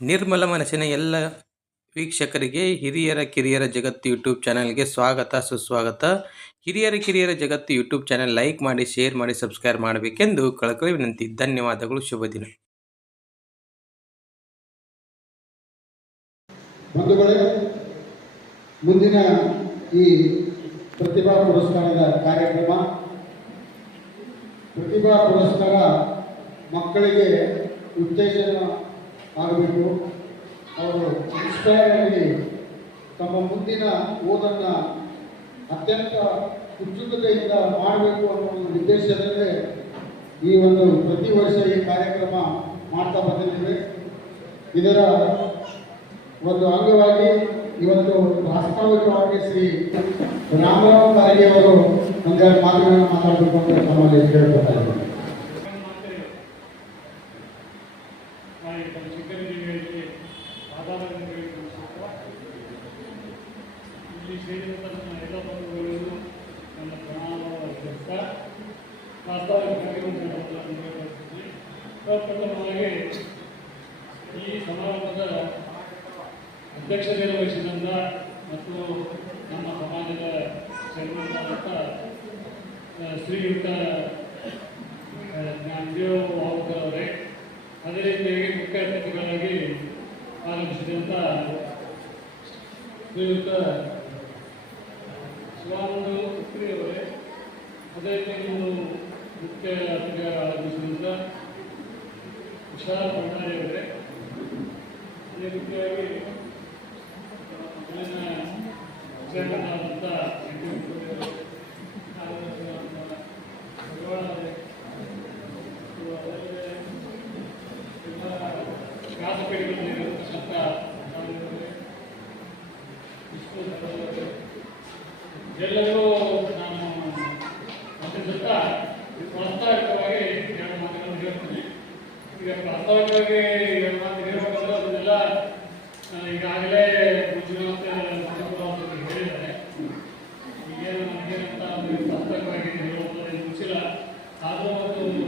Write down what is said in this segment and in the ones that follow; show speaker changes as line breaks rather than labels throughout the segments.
ನಿರ್ಮಲ ಮನಸ್ಸಿನ ಎಲ್ಲ ವೀಕ್ಷಕರಿಗೆ ಹಿರಿಯರ ಕಿರಿಯರ ಜಗತ್ತು ಯೂಟ್ಯೂಬ್ ಚಾನಲ್ಗೆ ಸ್ವಾಗತ, ಸುಸ್ವಾಗತ. ಹಿರಿಯರ ಕಿರಿಯರ ಜಗತ್ತು ಯೂಟ್ಯೂಬ್ ಚಾನಲ್ ಲೈಕ್ ಮಾಡಿ, ಶೇರ್ ಮಾಡಿ, ಸಬ್ಸ್ಕ್ರೈಬ್ ಮಾಡಬೇಕೆಂದು ಕಳಕಳಿ ವಿನಂತಿ. ಧನ್ಯವಾದಗಳು, ಶುಭ ದಿನ.
ಮುಂದಿನ ಈ ಪ್ರತಿಭಾ ಪುರಸ್ಕಾರದ ಕಾರ್ಯಕ್ರಮ, ಪ್ರತಿಭಾ ಪುರಸ್ಕಾರ ಮಕ್ಕಳಿಗೆ ಉತ್ತೇಜನ ಆಗಬೇಕು. ಅವರು ಇನ್ಸ್ಪೈರ್ ಆಗಿ ತಮ್ಮ ಮುಂದಿನ ಓದನ್ನು ಅತ್ಯಂತ ಉತ್ಸುಕತೆಯಿಂದ ಮಾಡಬೇಕು ಅನ್ನೋ ಒಂದು ಉದ್ದೇಶದಲ್ಲೇ ಈ ಒಂದು ಪ್ರತಿ ವರ್ಷ ಈ ಕಾರ್ಯಕ್ರಮ ಮಾಡ್ತಾ ಬಂದಿದ್ದೇವೆ. ಇದರ ಒಂದು ಅಂಗವಾಗಿ ಇವತ್ತು ಪ್ರಾಸ್ತಾವಿಕವಾಗಿ ಶ್ರೀ ರಾಮರಾವ್ ಕಾರಿಗೆ ಒಂದೆರಡು ಮಾತುಗಳನ್ನು ಮಾತಾಡಬೇಕು ಅಂತ ನಮ್ಮಲ್ಲಿ ಇದ್ದಾರೆ
ನಾನು ಚಿಕ್ಕನಿಗೆ ಆಧಾರವನ್ನು ತಿಳಿಸುತ್ತಾ ಇಲ್ಲಿ ಸೇರಿದಂಥ ನನ್ನ ಎಲ್ಲ ಬಂಧುಗಳಿಗೂ ನನ್ನ ಪ್ರಣಾಮವನ್ನು ಅರ್ಪಿಸ್ತಾ ವಾಸ್ತವಿಕ ಕಾರ್ಯಕ್ರಮವನ್ನು ನಿರ್ವಹಿಸಿದ್ವಿ ಪ್ರಪ್ರಥಮವಾಗಿ ಈ ಸಮಾರಂಭದ ಅಧ್ಯಕ್ಷತೆಯನ್ನು ವಹಿಸಿದಂಥ ಮತ್ತು ನಮ್ಮ ಸಮಾಜದ ಚೇರ್ಮನ್ಗಳಾದಂಥ ಆ, ಶ್ರೀಯುತ ಆ, ಜ್ಞಾನದೇವ್ ವಾವುಕರ್ ಅವರೇ ಅದೇ ರೀತಿಯಾಗಿ ಮುಖ್ಯ ಅತಿಥಿಗಳಾಗಿ ಆಗಮಿಸಿದಂಥ ಶ್ರೀಯುತ ಶಿವಾನಂದ ಉತ್ರಿ ಅವರೇ ಅದೇ ರೀತಿ ಮುಖ್ಯ ಅತಿಥಿಗಳು ಆಗಮಿಸಿದಂಥ ವಿಶಾಲ ಭಂಡಾರಿ ಅವರೇ ಅದೇ ರೀತಿಯಾಗಿ ಇಲ್ಲಿನ ಚೇರ್ಮನ್ ಆದಂಥ ಎಲ್ಲರೂ ನಾನು ಅದರಿಂದ ಪ್ರಾಸ್ತಾವಿಕವಾಗಿ ಎರಡು ಮಾತುಗಳನ್ನು ಹೇಳ್ತೀನಿ ಈಗ ಪ್ರಾಸ್ತಾವಿಕವಾಗಿ ಎರಡು ಮಾತು ಹೇಳ್ಬೇಕಂದ್ರೆ ಅದನ್ನೆಲ್ಲ ಆ, ಈಗಾಗಲೇ ಮಂಜುನಾಥ್ ಮಣಿಪುರ ಅವರು ಹೇಳಿದ್ದಾರೆ ಈಗೇನು ನನಗೇನಂತ ಮುಚ್ಚಿಲ್ಲ ಆದರೂ ಒಂದು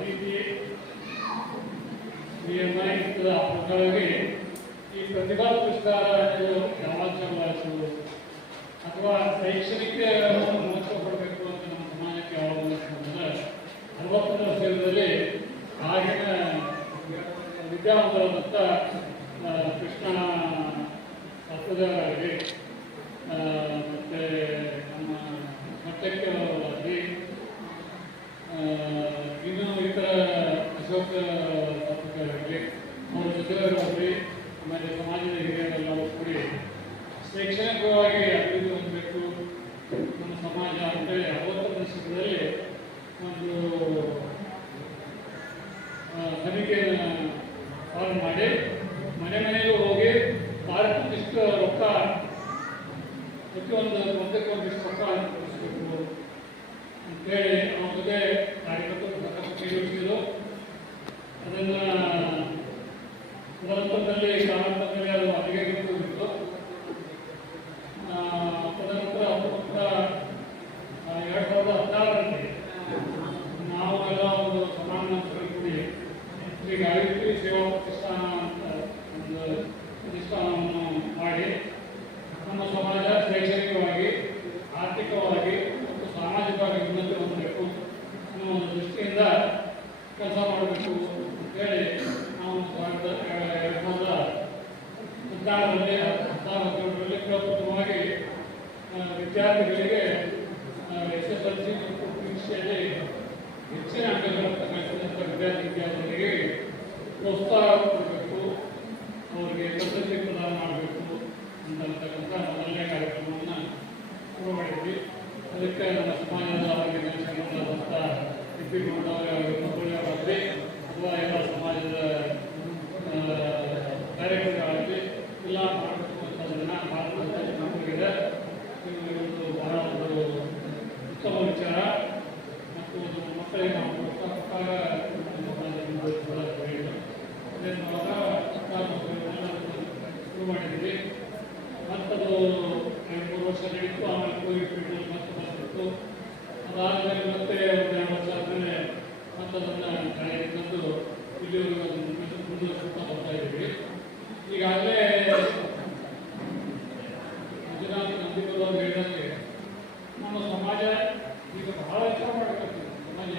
ರೀತಿ ನಿಯಮ ಆ ಪ್ರಕಾರವಾಗಿ ಈ ಪ್ರತಿಭಾ ಪುರಸ್ಕಾರ ಅಥವಾ ಶೈಕ್ಷಣಿಕ ಮಹತ್ವ ಕೊಡಬೇಕು ಅಂತ ನಮ್ಮ ಸಮಾಜಕ್ಕೆ ಯಾವಾಗ ಅರವತ್ತರ ವರ್ಷದಲ್ಲಿ ಆಗಿನ ವಿದ್ಯಾವಂತರಾದಂಥ ಕೃಷ್ಣ ಅಪ್ಪದಾಗಿ ಮತ್ತು ನಮ್ಮ ಮಟ್ಟಕ್ಕೆ ಇನ್ನು ಇತರ ಅಶೋಕ ಪತ್ರಿಕೆಗಳಲ್ಲಿ ಅವರ ಜೊತೆಯವರಾಗಲಿ, ಆಮೇಲೆ ಸಮಾಜದ ಹಿರಿಯರೆಲ್ಲ ಕೂಡಿ ಶೈಕ್ಷಣಿಕವಾಗಿ ಅಭಿವೃದ್ಧಿ ಹೊಂದಬೇಕು ನಮ್ಮ ಸಮಾಜ ಅಂತೇಳಿ ಅರವತ್ತರ ದಶಕದಲ್ಲಿ ಒಂದು ತನಿಖೆಯನ್ನು ಫಾರ್ಮ್ ಮಾಡಿ, ಮನೆ ಮನೆಗೂ ಹೋಗಿ ಭಾರತಕ್ಕೆ ಇಷ್ಟು ರೊಕ್ಕ, ಪ್ರತಿಯೊಂದು ಒಂದಕ್ಕೆ ಒಂದಿಷ್ಟು ರೊಕ್ಕ ಅಂತೇಳಿ ಅವ್ರ ಜೊತೆ ಕಾರ್ಯಕರ್ತರು ಸಾಕಷ್ಟು ನಿರ್ವಹಿಸಿದರು ಅದನ್ನು ತದನಂತರದಲ್ಲಿ ಕಾಲಾಂತರದಲ್ಲಿ ಅದು ಅಧಿಕಾರಿಗಳಿತ್ತು ತದನಂತರ ಹತ್ತೊಂಬತ್ತ ಎರಡು ಸಾವಿರದ ಹದಿನಾರರಲ್ಲಿ ನಾವು ಎಲ್ಲ ಒಂದು ಸಮಾನ ಕೂಡಿ ಶ್ರೀ ಗಾಯತ್ರಿ ಸೇವಾ ಪ್ರತಿಷ್ಠಾನ ಅಂತ ಒಂದು ಪ್ರತಿಷ್ಠಾನವನ್ನು ಮಾಡಿ ನಮ್ಮ ಸಮಾಜ ಶೈಕ್ಷಣಿಕವಾಗಿ ಆರ್ಥಿಕವಾಗಿ ಮತ್ತು ಸಾಮಾಜಿಕವಾಗಿ ಉನ್ನತಿ ಹೊಂದಬೇಕು ಅನ್ನೋ ಒಂದು ದೃಷ್ಟಿಯಿಂದ ಕೆಲಸ ಮಾಡಬೇಕು ಅಂತೇಳಿ ನಾವು ಸಾವಿರದ ಎರಡು ಸಾವಿರದ ಹದಿನಾರರಲ್ಲಿ ಹದಿನಾರು ಹದಿನೇಳರಲ್ಲಿ ಪ್ರಪ್ರಥಮವಾಗಿ ಆ, ವಿದ್ಯಾರ್ಥಿಗಳಿಗೆ ಎಸ್ ಎಸ್ ಎಲ್ ಸಿ ಮತ್ತು ಪರೀಕ್ಷೆಯಲ್ಲಿ ಹೆಚ್ಚಿನ ಅಂಕಗಳನ್ನು ಗಳಿಸಿದಂಥ ವಿದ್ಯಾರ್ಥಿ ವಿದ್ಯಾರ್ಥಿಗಳಿಗೆ ಪ್ರೋತ್ಸಾಹ ಕೊಡಬೇಕು ಅವರಿಗೆ ಪ್ರಶಸ್ತಿ ಪ್ರದಾನ ಮಾಡಬೇಕು ಅಂತಕ್ಕಂಥ ಮೊದಲನೇ ಕಾರ್ಯಕ್ರಮವನ್ನು ಮಾಡಿದ್ವಿ ಅದಕ್ಕೆ ನಮ್ಮ ಸಮಾಜದ ಅವರಿಗೆ ಸಂಬಂಧಪಟ್ಟ ಇಬ್ಬರಿಗೊಂಡವರಾಗಲಿ ಅಥವಾ ಎಲ್ಲ ಸಮಾಜದ ಕಾರ್ಯಕ್ರಮಗಳಾಗಲಿ ಎಲ್ಲ ಮಾಡಬೇಕು ಅಂತ ಭಾರತದಲ್ಲಿ ಇದು ಒಂದು ಬಹಳ ಒಂದು ಉತ್ತಮ ವಿಚಾರ ಮತ್ತು ಮಕ್ಕಳಿಗೆ ನಾವು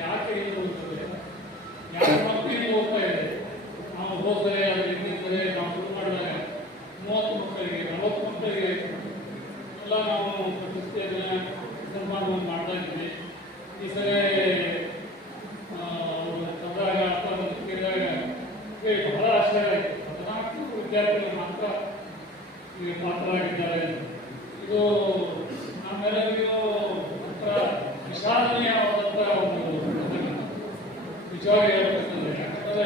ಯಾಕೆ ಏನು ಅಂತಂದರೆ ಯಾರ ಹೋಗ್ತಾ ಇದೆ ನಾವು ಹೋದರೆ ಅದು ಹೆಂಗಿದ್ದರೆ ಮಾಡಿದಾಗ ಮೂವತ್ತು ಮಕ್ಕಳಿಗೆ, ನಲವತ್ತು ಎಲ್ಲ ನಾವು ಪ್ರಶಸ್ತಿಯನ್ನು ಸನ್ಮಾನವನ್ನು ಮಾಡ್ತಾ ಇದ್ದೀವಿ. ಈ ಸಲ ಕರೆದಾಗ ಅಥವಾ ಕೇಳಿದಾಗ ಬಹಳ ಆಶ್ಚರ್ಯ ಆಯಿತು. ಹದಿನಾಲ್ಕು ವಿದ್ಯಾರ್ಥಿಗಳು ಮಾತ್ರ ಪಾತ್ರರಾಗಿದ್ದಾರೆ. ಇದು ನಮ್ಮೆಲ್ಲರಿಗೂ ನಿಜವಾಗಿ ಹೇಳ್ಬೇಕಂತಂದ್ರೆ ಯಾಕಂದರೆ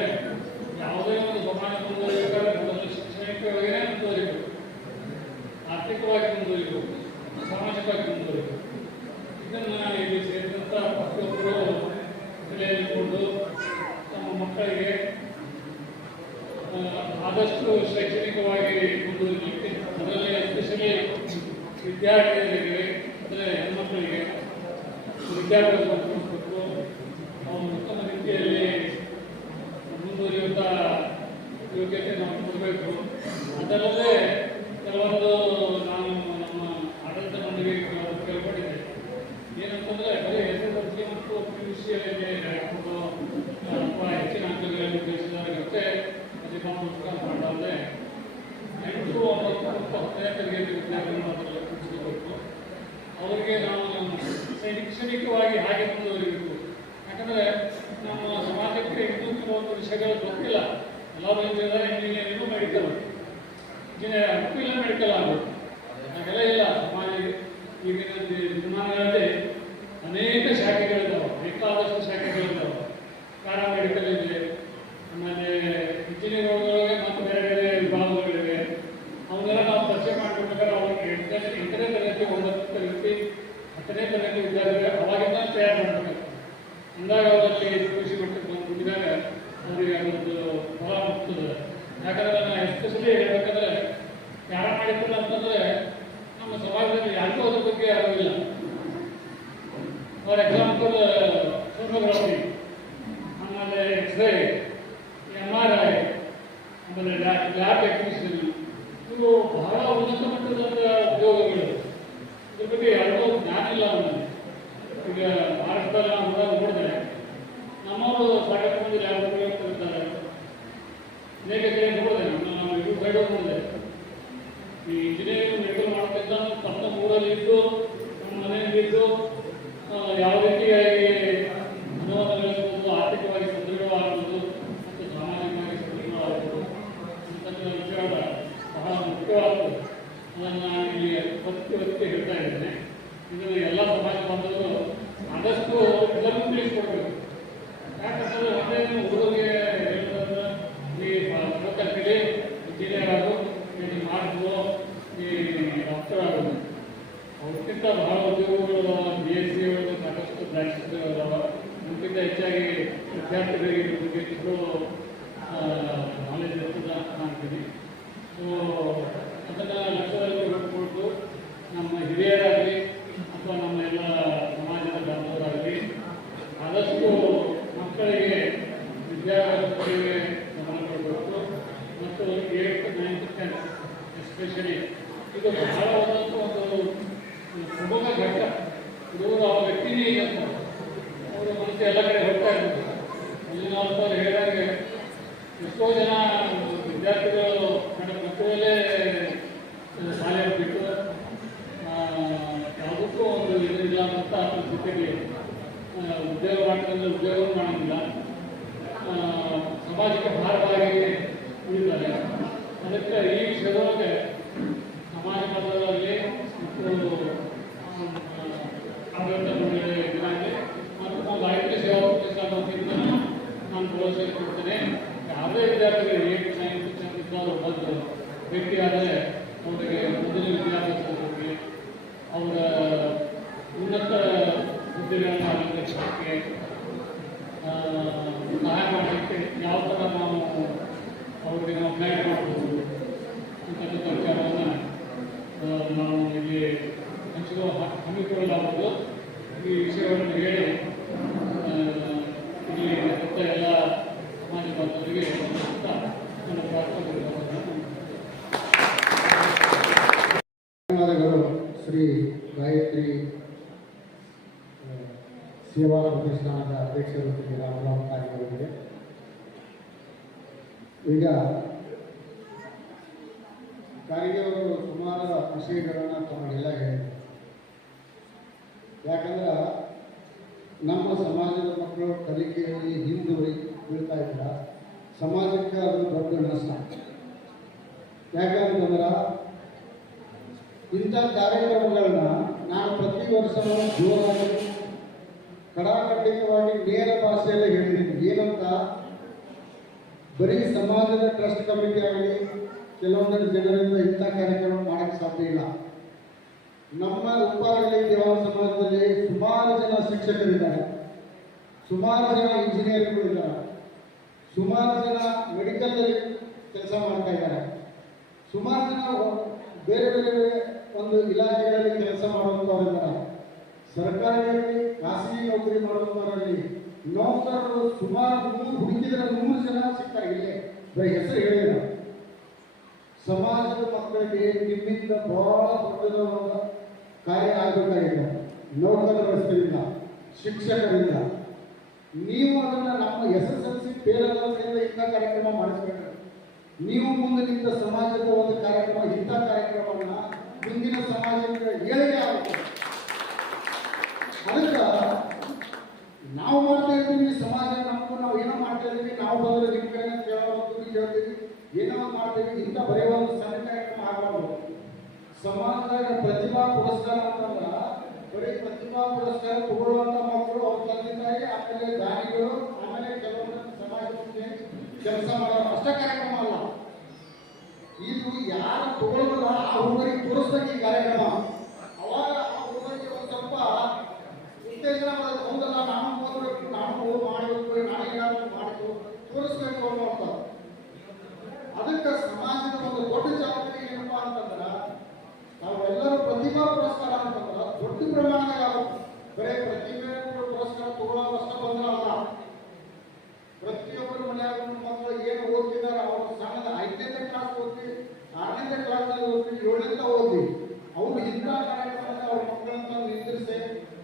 ಯಾವುದೇ ಒಂದು ಸಮಾಜ ಮುಂದುವರಿಬೇಕಾದ್ರೆ ಮೊದಲು ಶೈಕ್ಷಣಿಕವಾಗಿಯೇ ಮುಂದುವರಿಬೇಕು ಆರ್ಥಿಕವಾಗಿ ಮುಂದುವರಿಬೇಕು ಸಾಮಾಜಿಕವಾಗಿ ಮುಂದುವರಿಬೇಕು ಇದನ್ನು ಇಲ್ಲಿ ಸೇರಿದಂಥ ಪ್ರತಿಯೊಬ್ಬರು ತಲೆಯಲ್ಲಿಕೊಂಡು ತಮ್ಮ ಮಕ್ಕಳಿಗೆ ಆದಷ್ಟು ಶೈಕ್ಷಣಿಕವಾಗಿ ಮುಂದುವರಿಲಿಕ್ಕೆ ಅದರಲ್ಲಿ ಎಸ್ಪೆಷಲಿ ವಿದ್ಯಾರ್ಥಿಗಳಿಗೆ, ಅಂದರೆ ಹೆಣ್ಮಕ್ಕಳಿಗೆ ವಿದ್ಯಾಭ್ಯಾಸ ಉತ್ತಮ ರೀತಿಯಲ್ಲಿ ಮುಂದುವರಿಯುವಂಥ ಯೋಗ್ಯತೆ ನಾವು ಕೊಡಬೇಕು. ಅದಲ್ಲದೆ ಕೆಲವೊಂದು ನಾನು ನಮ್ಮ ಆಡಳಿತ ಮಂಡಳಿ ಕೇಳ್ಕೊಂಡಿದ್ದೆ. ಏನಂತಂದರೆ ಬರೀ ಎಸ್ ಎಸ್ ಎಲ್ ಸಿ ಮತ್ತು ಪಿ ಯು ಸಿಯಲ್ಲಿ ಹಾಕೊಂಡು ಅಥವಾ ಹೆಚ್ಚಿನ ಅಂಕಗಳನ್ನು ಗಳಿಸಿದವರಿಗೆ ಪ್ರತಿಭಾತ್ಮಕ ಮಾಡದೆ ಎಂಟು ಒಂಬತ್ತು ಮತ್ತು ಹತ್ತನೇ ತರಗತಿ ವಿದ್ಯಾರ್ಥಿಗಳು ಅದರಲ್ಲಿ ಅವರಿಗೆ ನಾವು ಶೈಕ್ಷಣಿಕವಾಗಿ ಹಾಗೆ ಮುಂದುವರಿಬೇಕು. ಯಾಕಂದರೆ ಕೆಲವೊಂದು ವಿಷಯಗಳು ಗೊತ್ತಿಲ್ಲ. ಎಲ್ಲರೂ ಹೇಳಿದ್ದಾರೆ ಇಂಜಿನಿಯರಿಂಗು ಮೆಡಿಕಲ್ ಇಂಜಿನಿಯರ್ ಇಲ್ಲ ಮೆಡಿಕಲ್ ಆಗೋದು ಹಾಗೆಲ್ಲ ಇಲ್ಲ. ಸಮಾಜ ಈಗಿನ ದಿನಮಾನಗಳಲ್ಲಿ ಅನೇಕ ಶಾಖೆಗಳಿದ್ದಾವೆ ಬೇಕಾದಷ್ಟು ಶಾಖೆಗಳಿದ್ದಾವೆ ಪ್ಯಾರಾಮೆಡಿಕಲ್ ಇದೆ. ಆಮೇಲೆ ಇಂಜಿನಿಯರಿಂಗ್ ಒಳಗೆ ಮತ್ತು ಬೇರೆ ಬೇರೆ ವಿಭಾಗಗಳಿವೆ ಅವನ್ನೆಲ್ಲ ನಾವು ಪರಿಚಯ ಮಾಡಬೇಕಾದ್ರೆ ಅವ್ರಿಗೆ ಎಂಟನೇ ಎಂಟನೇ ತರಗತಿ ಒಂಬತ್ತು ತರಗತಿ ಹತ್ತನೇ ತರಗತಿ ವಿದ್ಯಾರ್ಥಿಗಳು ಅವಾಗಿಂದ ತಯಾರು ಮಾಡಬೇಕು ಅಂದಾಗ ಅವರಲ್ಲಿ ಕೃಷಿ ಮಟ್ಟಕ್ಕೆ ಬಂದು ಮುಗಿದಾಗ ಅವರಿಗೆ ಅದೊಂದು ಫಲ ಮುಗ್ತದೆ ಯಾಕಂದ್ರೆ ನಾನು ಎಸ್ಪೆಷಲಿ ಹೇಳ್ಬೇಕಂದ್ರೆ ಪ್ಯಾರಾಮೆಡಿಕಲ್ ಅಂತಂದ್ರೆ ನಮ್ಮ ಸಮಾಜದಲ್ಲಿ ಯಾರಿಗೂ ಅದ್ರ ಬಗ್ಗೆ ಅರಿವಿಲ್ಲ ಫಾರ್ ಎಕ್ಸಾಂಪಲ್ ಸೋನೋಗ್ರಫಿ ಆಮೇಲೆ X ray M R I ಆಮೇಲೆ ಲ್ಯಾಬ್ ಟೆಕ್ನಿಷಿಯನ್ ಇವರು ಬಹಳ ಉನ್ನತ ಮಟ್ಟದ ಉದ್ಯೋಗಗಳು. ಇದ್ರ ಬಗ್ಗೆ ಯಾರಿಗೂ ಜ್ಞಾನ ಇಲ್ಲ ಅವನಲ್ಲಿ ಈಗ ಮಹಾರಾಷ್ಟ್ರದಲ್ಲಿ ನಾವು ಹೋದಾಗ ನೋಡಿದ್ರೆ ನಮ್ಮವರು ಸಾಕಷ್ಟು ಮಂದಿ ಲ್ಯಾಬ್ ಇರ್ತಾರೆ. ಅನೇಕ ನೋಡಿದೆ ನಮ್ಮ ಸೈಡ್ ನೋಡಿದೆ ಈ ಇಂಜಿನಿಯರಿಂಗ್ ಮೆಡಿಕಲ್ ತಮ್ಮ ಊರಲ್ಲಿ ಇದ್ದು ನಮ್ಮ ಮನೆಯಲ್ಲಿ ಇದ್ದು ಯಾವ ರೀತಿಯಾಗಿ ಅನುವಾದಗಳಿರ್ಬೋದು ಆರ್ಥಿಕವಾಗಿ ಸದೃಢವಾಗುವುದು ಮತ್ತು ಸಾಮಾಜಿಕವಾಗಿ ಸದೃಢವಾಗುವುದು ಅಂತಕ್ಕಂಥ ವಿಷಯಗಳ ಬಹಳ ಮುಖ್ಯವಾದದ್ದು ಅದನ್ನು ನಾನು ಇಲ್ಲಿ ಒತ್ತಿ ಒತ್ತಿ ಹೇಳ್ತಾ ಇದ್ದೇನೆ ಇದು ಎಲ್ಲ ಸಮಾಜ ಬಾಂಧವರು ಆದಷ್ಟು ಎಲ್ಲರಿಗೂ ತಿಳಿಸ್ಕೊಡ್ಬೇಕು ಯಾಕಂತಂದ್ರೆ ಒಂದೇ ಹುಡುಗರಿಗೆ ಹೇಳಿದ್ರೆ ಈ ಕಲಿತೀರಿ ಇಂಜಿನಿಯರ್ ಆಗು ಈ ಮಾಡ್ಬೋದು ಈ ಡಾಕ್ಟರ್ ಆಗೋದು ಅವಕ್ಕಿಂತ ಬಹಳ ಉದ್ಯೋಗಗಳು ಬಿ ಎಸ್ ಸಿ ಒಳಗೆ ಸಾಕಷ್ಟು ಬ್ರಾಂಚಸ್ ಅದಾವ ನಮಗಿಂತ ಹೆಚ್ಚಾಗಿ ವಿದ್ಯಾರ್ಥಿಗಳಿಗೆ ಇದ್ರ ಬಗ್ಗೆ ತಿಳ್ಕೊಳ್ಳೋ ನಾಲೆಜ್ ಇರ್ತದೆ ಅಂತ ಅಂತೀನಿ ಸೊ ಅದನ್ನು ಲಕ್ಷದಲ್ಲಿ ಇಟ್ಕೊಂಡು ನಮ್ಮ ಹಿರಿಯರಾಗಲಿ ಅಥವಾ ನಮ್ಮ ಎಲ್ಲ ಸಮಾಜದ ಬಾಂಧವರಾಗಲಿ ಆದಷ್ಟು ಮಕ್ಕಳಿಗೆ ವಿದ್ಯಾಭ್ಯಾಸಗಳಿಗೆ ಗಮನ ಕೊಡಬೇಕು ಮತ್ತು ಏಟ್ ನೈನ್ತ್ ಟೆನ್ ಎಸ್ಪೆಷಲಿ ಇದು ಬಹಳವಾದಂಥ ಒಂದು ಪ್ರಮುಖ ಘಟ್ಟ ಇದು ಆ ವ್ಯಕ್ತಿನೇ ಅವರ ಮನಸ್ಸು ಎಲ್ಲ ಕಡೆ ಹೋಗ್ತಾ ಇರ್ತದೆ ಅಲ್ಲಿ ನಾವು ಸರ್ ಹೇಳಿದಾಗೆ ಎಷ್ಟೋ ಜನ ವಿದ್ಯಾರ್ಥಿಗಳು ನನ್ನ ಮಕ್ಕಳಲ್ಲೇ ಶಾಲೆ ಬಿಟ್ಟು ಆ, ಯಾವುದಕ್ಕೂ ಒಂದು ಇದರಿಲ್ಲ ಅಂತ ಪರಿಸ್ಥಿತಿಗೆ ಆ, ಉದ್ಯೋಗ ಮಾಡ್ಕೊಂಡ್ರೆ ಉದ್ಯೋಗ ಮಾಡೋಂಗಿಲ್ಲ ಆ, ಸಮಾಜಕ್ಕೆ ಭಾರವಾಗಿ ಉಳಿತಾರೆ ಅದಕ್ಕೆ ಈ ವಿಷಯದೊಳಗೆ ಸಮಾಜ ಮಟ್ಟದಲ್ಲಿ ಮತ್ತು ಆ, ಆಡಳಿತ ಮಂಡಳಿ ಇದಾಗಲಿ ಮತ್ತು ನಾವು ಗಾಯತ್ರಿ ಸೇವಾ ಪ್ರತಿಷ್ಠಾನ ವತಿಯಿಂದ ನಾನು ಭರವಸೆ ಕೊಡ್ತೇನೆ ಯಾವುದೇ ವಿದ್ಯಾರ್ಥಿಗಳು ಏಟ್ ನೈನ್ತ್ ಟೆಂತ್ ಇದ್ದವರು ಬಂದು ಭೇಟಿ ಆದರೆ ಅವರಿಗೆ ಮುಂದಿನ ವಿದ್ಯಾಭ್ಯಾಸದ ಬಗ್ಗೆ ಅವರ ಉನ್ನತ ಹುದ್ದೆಗಳನ್ನು ಅಲಂಕರಿಸಲಿಕ್ಕೆ ಆ, ಸಹಾಯ ಮಾಡಲಿಕ್ಕೆ ಯಾವ ಥರ ನಾವು ಅವರಿಗೆ ನಾವು ಗೈಡ್ ಮಾಡ್ಬೋದು ಅಂತಕ್ಕಂಥ ವಿಚಾರವನ್ನು ಆ, ನಾವು ಇಲ್ಲಿ ಹಂಚಿರುವ ಹಮ್ಮಿಕೊಳ್ಳಲಾಗುವುದು ಈ ವಿಷಯವನ್ನು ಹೇಳಿ ಇಲ್ಲಿ ಇದ್ದ ಎಲ್ಲ ಸಮಾಜ ಬಾಂಧವರಿಗೆ ನನ್ನ
ಪ್ರಾರ್ಥನೆಗಳು ಶ್ರೀ ಗಾಯತ್ರಿ ಸೇವಾ ಪ್ರತಿಷ್ಠಾನದ ಅಧ್ಯಕ್ಷರು ರಾಮರಾಮ್ ಕಾರ್ಯಗಳಿಗೆ ಈಗ ಕಾರಿಗೆಯವರು ಸುಮಾರು ಯಾಕಂದ್ರೆ ನಮ್ಮ ಸಮಾಜದ ಮಕ್ಕಳು ಕಲಿಕೆಯಲ್ಲಿ ಹಿಂದೆ ಬೀಳ್ತಾ ಇದ್ರ ಸಮಾಜಕ್ಕೆ ಅದು ದೊಡ್ಡ ನಷ್ಟ. ಯಾಕಂತಂದ್ರೆ ಇಂಥ ಕಾರ್ಯಕ್ರಮಗಳನ್ನ ನಾನು ಪ್ರತಿ ವರ್ಷ ಜೋರಾಗಿ ಕಡಾಖಂಡಿತವಾಗಿ ನೇರ ಭಾಷೆಯಲ್ಲಿ ಹೇಳಿದ್ದೀನಿ. ಏನಂತ? ಬರೀ ಸಮಾಜದ ಟ್ರಸ್ಟ್ ಕಮಿಟಿ ಆಗಲಿ ಕೆಲವೊಂದು ಜನರಿಂದ ಇಂಥ ಕಾರ್ಯಕ್ರಮ ಮಾಡಕ್ಕೆ ಸಾಧ್ಯ ಇಲ್ಲ. ನಮ್ಮ ಉಪ್ಪಾರಳ್ಳಿ ದೇವಾಲಯ ಸಮಾಜದಲ್ಲಿ ಸುಮಾರು ಜನ ಶಿಕ್ಷಕರಿದ್ದಾರೆ. ಸುಮಾರು ಜನ ಇಂಜಿನಿಯರ್ಗಳಿದ್ದಾರೆ ಸುಮಾರು ಜನ ಮೆಡಿಕಲ್ನಲ್ಲಿ ಕೆಲಸ ಮಾಡ್ತಾ ಇದ್ದಾರೆ. ಸುಮಾರು ಜನ ಬೇರೆ ಬೇರೆ ಒಂದು ಇಲಾಖೆಗಳಲ್ಲಿ ಕೆಲಸ ಮಾಡುವಂಥವರಿದ್ದಾರೆ ಸರ್ಕಾರದಲ್ಲಿ ಖಾಸಗಿ ನೌಕರಿ ಮಾಡುವಂಥವರಲ್ಲಿ ನೌಕರರು ಸುಮಾರು ನೂರು ಹುಡುಕಿದ್ರೆ ನೂರು ಜನ ಸಿಗ್ತಾರೆ ಇಲ್ಲೇ. ಹೆಸರು ಹೇಳಿದ್ರು ಸಮಾಜದ ಮಕ್ಕಳಿಗೆ ನಿಮ್ಮಿಂದ ಬಹಳ ದೊಡ್ಡದ ಒಂದು ಕಾರ್ಯ ಆಗಬೇಕಾಗಿದೆ ನೌಕರ ವ್ಯವಸ್ಥೆಯಿಂದ ಶಿಕ್ಷಕರಿಂದ. ನೀವು ಅದನ್ನ ನಮ್ಮ S S L C fail ಇಂಥ ಕಾರ್ಯಕ್ರಮ ಮಾಡಿಸ್ಬೇಕು ನೀವು ಮುಂದೆ ನಿಂತ ಸಮಾಜದ ಒಂದು ಕಾರ್ಯಕ್ರಮ, ಇಂಥ ಕಾರ್ಯಕ್ರಮವನ್ನ ಮುಂದಿನ ಸಮಾಜಕ್ಕೆ ಏಳಿಗೆ ಆಗುತ್ತೆ. ಅದಕ್ಕೆ ನಾವು ಮಾಡ್ತಾ ಇದ್ದೀವಿ ಸಮಾಜ ನಮಗೂ ನಾವು ಏನೋ ಮಾಡ್ತಾ ಇದ್ದೀವಿ ನಾವು ಬಂದ್ರೆ ನಿಮ್ಮ ಕಡೆ ಕೇಳ್ತೀವಿ, ಏನೋ ಮಾಡ್ತೀವಿ, ಇಂಥ ಬರೀ ಒಂದು ಸಣ್ಣ ಕಾರ್ಯಕ್ರಮ ಆಗಬಾರ್ದು ಸಮಾಜದಾಗ ಪ್ರತಿಭಾ ಪುರಸ್ಕಾರ ಅಂತಂದ್ರ, ಬರೀ ಪ್ರತಿಭಾ ಪುರಸ್ಕಾರ ತಗೊಳ್ಳುವಂತ ಮಕ್ಕಳು ಅವ್ರ ತಂದೆ ತಾಯಿ, ಆಮೇಲೆ ದಾನಿಗಳು, ಆಮೇಲೆ ಕೆಲವೊಂದು ಸಮಾಜಕ್ಕೆ ಕೆಲಸ ಮಾಡೋರು. ಅಷ್ಟೇ ಕಾರ್ಯಕ್ರಮ ಅಲ್ಲ. ಇದು ಯಾರು ತಗೊಳ್ಳಲ್ಲ ಆ ಹುಡುಗರಿಗೆ ತೋರಿಸ್ಬೇಕು ಈ ಕಾರ್ಯಕ್ರಮ. ಅವಾಗ ಆ ಹುಡುಗರಿಗೆ ಒಂದು ಸ್ವಲ್ಪ ಉತ್ತೇಜನ ಮಾಡೋದು. ಹೌದಲ್ಲ, ನಾನು ಓದಬೇಕು ನಾನು ಮಾಡಬೇಕು ನಾನು ಏನಾದ್ರು ಮಾಡಬೇಕು ತೋರಿಸ್ಬೇಕು ಅನ್ನೋಂಥ ಅದಕ್ಕೆ ಸಮಾಜದ ಒಂದು ದೊಡ್ಡ ಜವಾಬ್ದಾರಿ ಏನಪ್ಪಾ ಅಂತಂದ್ರ ನಾವೆಲ್ಲರೂ ಪ್ರತಿಭಾ ಪುರಸ್ಕಾರ ಅಂತಂದ್ರ ದೊಡ್ಡ ಪ್ರಮಾಣದಾಗ ಆಗುತ್ತೆ ಬರೇ ಪ್ರತಿಭೆ ಪುರಸ್ಕಾರ ತಗೊಳ್ಳೋದಷ್ಟ ಬಂದ್ರ ಅಲ್ಲ ಪ್ರತಿಯೊಬ್ಬರು ಮನೆಯಾಗ ಮಕ್ಕಳು ಏನು ಓದ್ತಿದ್ದಾರೆ ಅವರು ಸಣ್ಣದ ಐದನೇ ಕ್ಲಾಸ್ ಓದ್ತೀವಿ ಆರನೇ ಕ್ಲಾಸ್ನಲ್ಲಿ ಓದ್ತೀವಿ ಏಳನೇ ಓದ್ತೀವಿ ಅವರು ಇಂಥ ಕಾರ್ಯಕ್ರಮದ ಅವ್ರ ಮಕ್ಕಳನ್ನ ನಿಂದಿರಿಸಿ,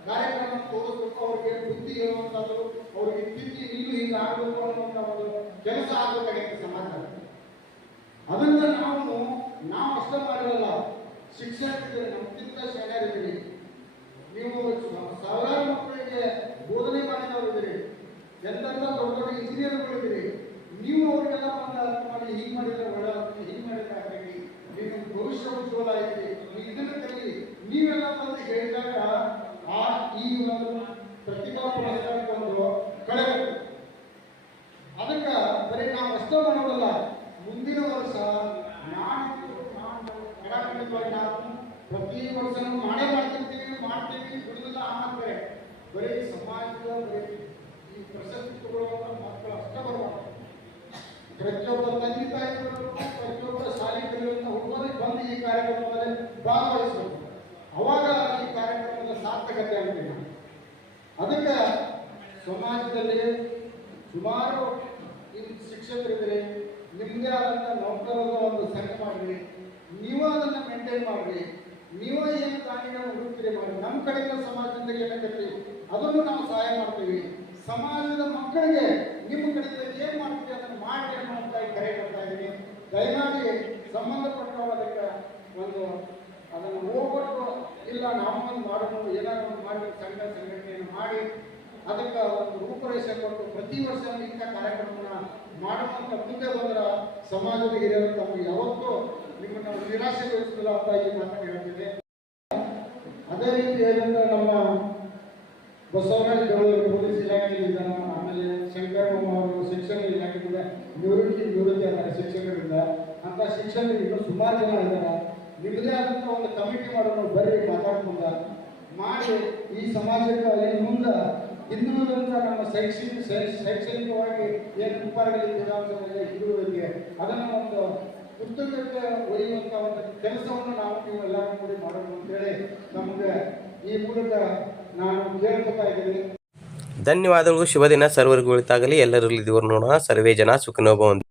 ಕಾರ್ಯಕ್ರಮ ತೋರಿಸ್ಬೇಕು, ಅವ್ರಿಗೆ ಬುದ್ಧಿ ಹೇಳುವಂಥದ್ದು, ಅವ್ರಿಗೆ ತಿದ್ದಿ ಇಲ್ಲೂ ಹಿಂಗೆ ಆಗಬೇಕು ಅನ್ನುವಂಥ ಒಂದು ಕೆಲಸ ಆಗಬೇಕಾಗಿತ್ತು ಸಮಾಜ ಅದನ್ನ ನಾವು ನಾವು ಅಷ್ಟೇ ಮಾಡಿರಲ್ಲ. ಶಿಕ್ಷಕರಿದ್ದೀರಿ ನಮ್ಗಿಂತ ಶಾಣ್ಯರಿದ್ದೀರಿ ನೀವು ಸಾವಿರಾರು ಮಕ್ಕಳಿಗೆ ಬೋಧನೆ ಮಾಡಿದವರಿದ್ದೀರಿ. ಎಂತೆಂಥ ದೊಡ್ಡ ದೊಡ್ಡ ಇಂಜಿನಿಯರ್ಗಳಿದ್ದೀರಿ ನೀವು ಅವರಿಗೆಲ್ಲ ಬಂದು ಅರ್ಥ ಮಾಡಿ ಹೀಗೆ ಮಾಡಿದ್ರೆ ಒಳ್ಳೆ ಹೀಗೆ ಮಾಡಿದ್ರೆ ಆಗ್ತೈತಿ ನಿಮ್ಮ ಭವಿಷ್ಯ ಉಜ್ವಲ ಐತಿ ಇದನ್ನ ಕಲಿ, ನೀವೆಲ್ಲ ಬಂದು ಹೇಳಿದಾಗ ಆ ಈ ಒಂದು ಪ್ರತಿಭಾ ಪುರಸ್ಕಾರಕ್ಕೆ ಒಂದು ಕಳೆಬೇಕು ಅದಕ್ಕೆ ಬರೀ ನಾವು ಅಷ್ಟೇ ಮಾಡೋದಲ್ಲ, ಮುಂದಿನ ವರ್ಷ ನಾನು ಪ್ರತಿ ವರ್ಷನೂ ಮಾಡೇ ಮಾಡ್ತಿರ್ತೀವಿ ಮಾಡ್ತೀವಿ ಬಿಡುದಿಲ್ಲ ಅನ್ನೋದ್ರೆ ಬರೀ. ಸಮಾಜದ ಬರೀ ಈ ಪ್ರಶಸ್ತಿ ತಗೊಳ್ಳುವಂತ ಮಕ್ಕಳು ಅಷ್ಟೇ ಬರಬಾರ್ದು. ಪ್ರತಿಯೊಬ್ಬ ತಂದೆ ತಾಯಿಗಳು ಪ್ರತಿಯೊಬ್ಬ ಶಾಲೆ ಕಲಿಯುವಂತ ಹುಡುಗರಿಗೆ ಬಂದು ಈ ಕಾರ್ಯಕ್ರಮದಲ್ಲಿ ಭಾಗವಹಿಸಬೇಕು. ಅವಾಗ ಈ ಕಾರ್ಯಕ್ರಮದ ಸಾರ್ಥಕತೆ ಅಂತೀವಿ ಅದಕ್ಕೆ ಸಮಾಜದಲ್ಲಿ ಸುಮಾರು ಇಲ್ಲಿ ಶಿಕ್ಷಕರಿದ್ದೀರಿ ನಿಮ್ಮದೇ ಆದಂಥ ನೌಕರರ ಒಂದು ಸಂಘ ಮಾಡಿರಿ, ನೀವು ಅದನ್ನು ಮೇಂಟೈನ್ ಮಾಡಿರಿ. ನೀವು ಏನು ದಾನಿಗಳನ್ನ ಹುಡುಕ್ತಿರಿ ಮಾಡಿ. ನಮ್ಮ ಕಡೆಯಿಂದ ಸಮಾಜದಿಂದ ಏನಾಗತ್ತೆ ಅದನ್ನು ನಾವು ಸಹಾಯ ಮಾಡ್ತೀವಿ. ಸಮಾಜದ ಮಕ್ಕಳಿಗೆ ನಿಮ್ಮ ಕಡೆಯಿಂದ ಏನು ಮಾಡ್ತೀವಿ ಅದನ್ನು ಮಾಡಿ ಅನ್ನುವಂತ ಈ ಕರೆ ಕೊಡ್ತಾ ಇದ್ದೀನಿ. ದಯಮಾಡಿ ಸಂಬಂಧಪಟ್ಟವರು ಅದಕ್ಕೆ ಒಂದು ಅದನ್ನು ಹೋಗ್ಬಿಟ್ಟು ಇಲ್ಲ, ನಾವು ಒಂದು ಮಾಡಿಕೊಂಡು ಏನಾದ್ರು ಒಂದು ಮಾಡಿ, ಸಂಘ ಸಂಘಟನೆಯನ್ನು ಮಾಡಿ, ಅದಕ್ಕೆ ಒಂದು ರೂಪುರೇಷೆ ಕೊಟ್ಟು ಪ್ರತಿ ವರ್ಷ ಇಂಥ ಕಾರ್ಯಕ್ರಮನ ಮಾಡುವಂಥ ಮುಂದೆ ಬಂದ್ರೆ ಸಮಾಜದ ಹಿರಿಯರು ತಮಗೆ ಯಾವತ್ತೂ ನಿಮ್ಮನ್ನು ನಿರಾಶೆಗೊಳಿಸಲಿಲ್ಲ ಅಂತ ಈ ಮಾತನ್ನು ಹೇಳ್ತಿದೆ ಅದೇ ರೀತಿ ಏನಂದ್ರೆ ನಮ್ಮ ಬಸವರಾಜ್ ಬೆಳೂರು ಪೊಲೀಸ್ ಇಲಾಖೆಯಿಂದ ಆಮೇಲೆ ಶಂಕರಮ್ಮ ಅವರು ಶಿಕ್ಷಣ ಇಲಾಖೆಯಿಂದ ನಿವೃತ್ತಿ ನಿವೃತ್ತಿ ಶಿಕ್ಷಕರಿಂದ ಅಂತ ಶಿಕ್ಷಕರು ಸುಮಾರು ಜನ ಇದ್ದಾರೆ. ನಿಮ್ಮದೇ ಆದಂಥ ಒಂದು ಕಮಿಟಿ ಮಾಡೋಣ, ಬರ್ರಿ ಮಾತಾಡ್ಕೊಂಡ. ಮಾಡಿ ಈ ಸಮಾಜಕ್ಕೆ ಅಲ್ಲಿ ಮುಂದೆ ಹಿಂದುಳಿದಂಥ ನಮ್ಮ ಶೈಕ್ಷಣಿಕ ಶೈಕ್ಷಣಿಕವಾಗಿ ಏನು ಉಪಾಯಗಳಿದೆ ವಿಧಾನಸಭೆಯಲ್ಲಿ ಅದನ್ನು ಒಂದು ಪುಸ್ತಕಕ್ಕೆ ಒಯ್ಯುವಂಥ ಒಂದು ಕೆಲಸವನ್ನು ನಾವು ನೀವು ಎಲ್ಲರೂ ಕೂಡಿ ಮಾಡೋಣ ಅಂತೇಳಿ ನಮಗೆ ಈ ಮೂಲಕ ನಾನು ಕೇಳ್ಕೊತಾ ಇದ್ದೀನಿ
ಧನ್ಯವಾದಗಳು. ಶುಭ ದಿನ ಸರ್ವರಿಗೂ ಉಳಿತಾಗಲಿ. ಎಲ್ಲರಲ್ಲಿ ದೇವರು ನೋಡೋಣ. ಸರ್ವೇ ಜನ ಸುಖನೋಭವಂತು